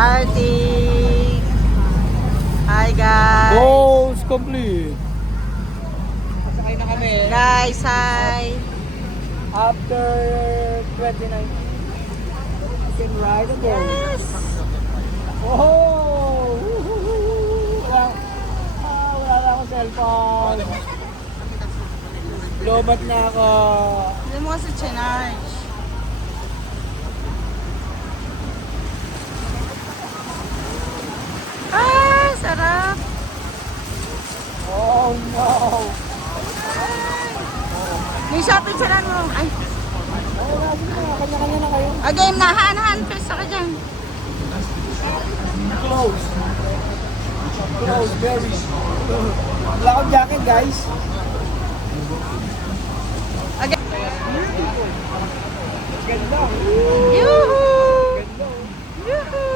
Starting. Hi guys. Goals complete. Sakay na kami. Guys, hi. After 29. You can ride again. Yes. Oh! Wala na akong cellphone. Lobat na ako. Hindi mo kasi chinarge. Ah, sarap. Oh no! May shopping sa mo. Ay, Kanya-kanya na kayo. game na. Han, pwesto ka dyan. Close. Close, very. Wala akong jacket, guys. Again. Ganda. Yoo-hoo! Ganda. Yoo-hoo!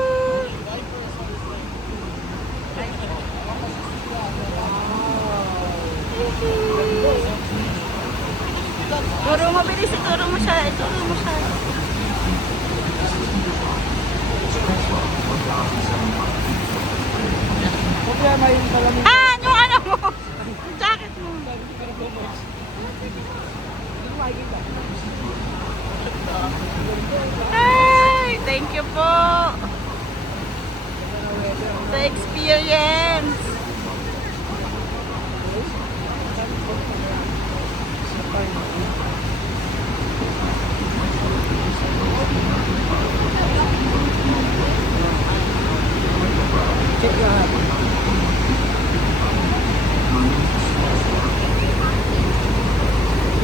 Turo mo, bilis. Ituro mo siya. Problema yung salamin. Ah, yung ano mo. Yung jacket mo. Ay, thank you po. The experience. Check lahat.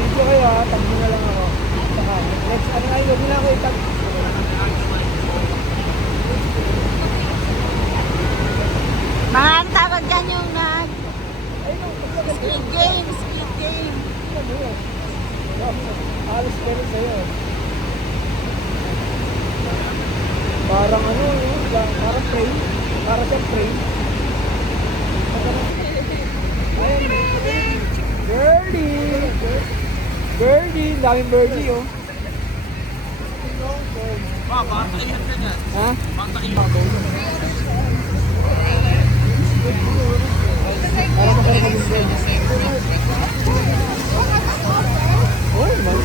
Video kayo ha, tag mo na lang ako. Saka, next, ano nga yun, nila ako itag. Mga ang tawag dyan yung Squid Game. Alis ka rin sa'yo. Parang ano, parang frame. Parang siya frame. Birdie! Birdie! Daming birdie oh. Ha? Para masarap maging birdie. Oh, man.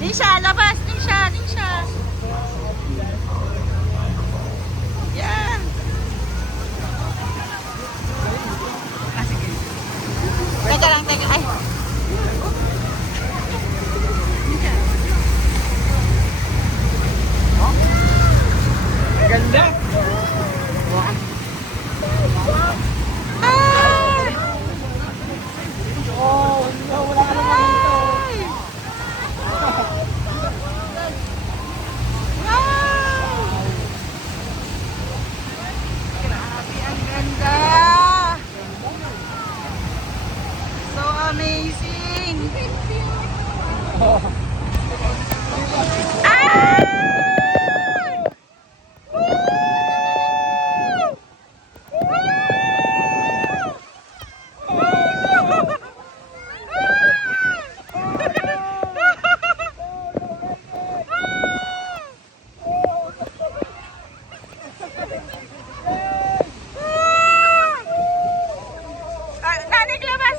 Nisha, labas! Nisha! Yan! Teka lang. Ay! Ganda! Oh, no, wala ka naman dito. Grabe, ang ganda! So amazing! Nanik labas!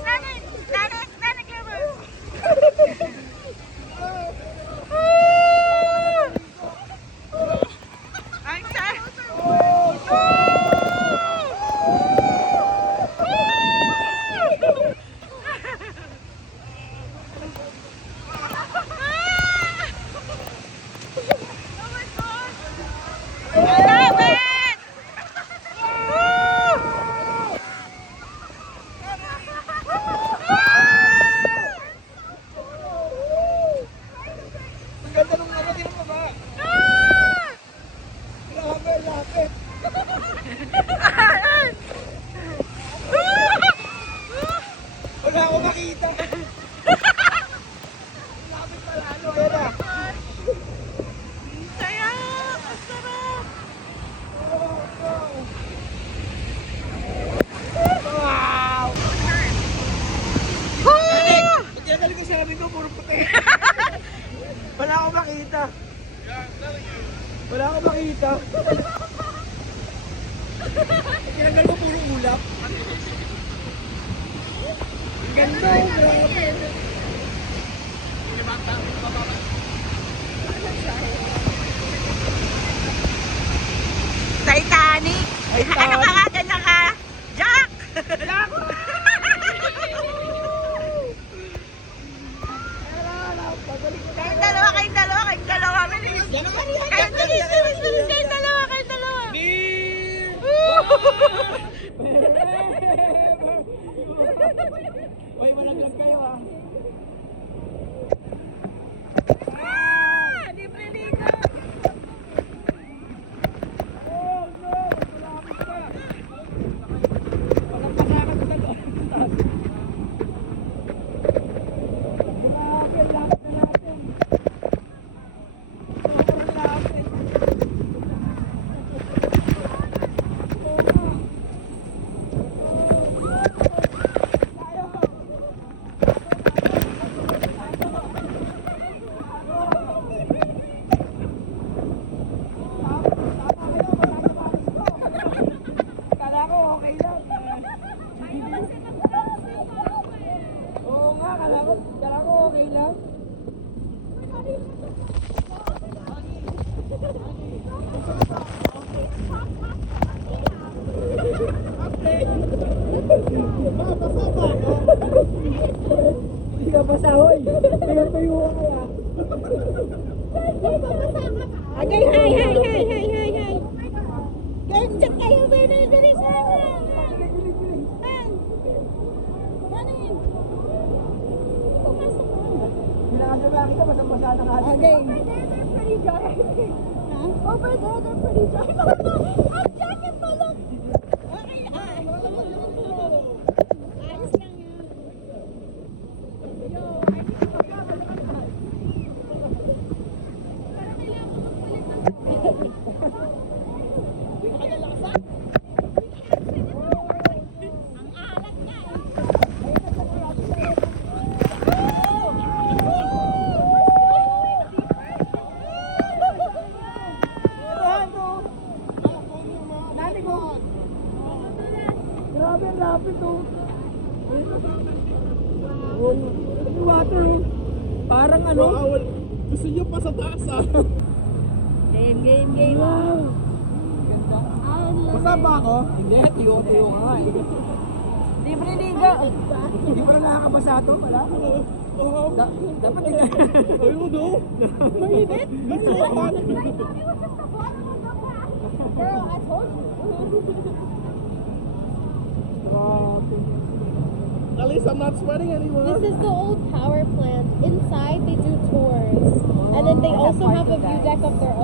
Nanik labas! Wala akong makita. Lapit pa lalo. Ayan na. Saya! Ang sarap! Wow! Woo! Pag tinagaling ko sa amin ko, puro puti. Wala akong makita. Wala akong makita. Pag tinagaling ko, puro ulap. Ang ganda, grabe. Titanic! Titanic. Ano ka nga? Ganyan ka? Jack! Jack! Kayong dalawa, kayong dalawa, kayong dalawa. Bilis! Kayong bilis, bilis, bilis, kayong dalawa, kayong dalawa. Uy, malaglag kayo ah. Ah! Libre ligo! Oh no! Malapit ka! Walang kasama sa loob. Grabe, lapit na natin. Sobrang lapit. Kala ko okay lang. Oo nga, kala ko okay lang. Hindi ka basa, hoy. Tuyo-tuyo ka kaya. Okay, hi, hi, hi, hi, hi, hi. Ganyan kayo, bilis, bilis, bilis. Hindi na kasi makita, basang-basa na nga. Okay. They're pretty dry. Over there, they're pretty dry. Ang jacket mo, look! Okay, hi. Ayos lang yun. Ang alat niya eh. Nani ko. Grabe, ang lapit oh. Oh, yung water oh. Parang ano? Gusto niyo pa sa taas ah. Game, game, game. Wow. Ganda. Basta ba ako? Hindi, tuyo-tuyo ka nga eh. Libre ligo. Hindi mo na nakakabasa to, wala? Dapat hindi. Ayun no. Mainit? It's so hot. Girl, I told you. Grabe. At least I'm not sweating anymore. This is the old power plant. Inside, they do tours. And then they also have a view deck of their own.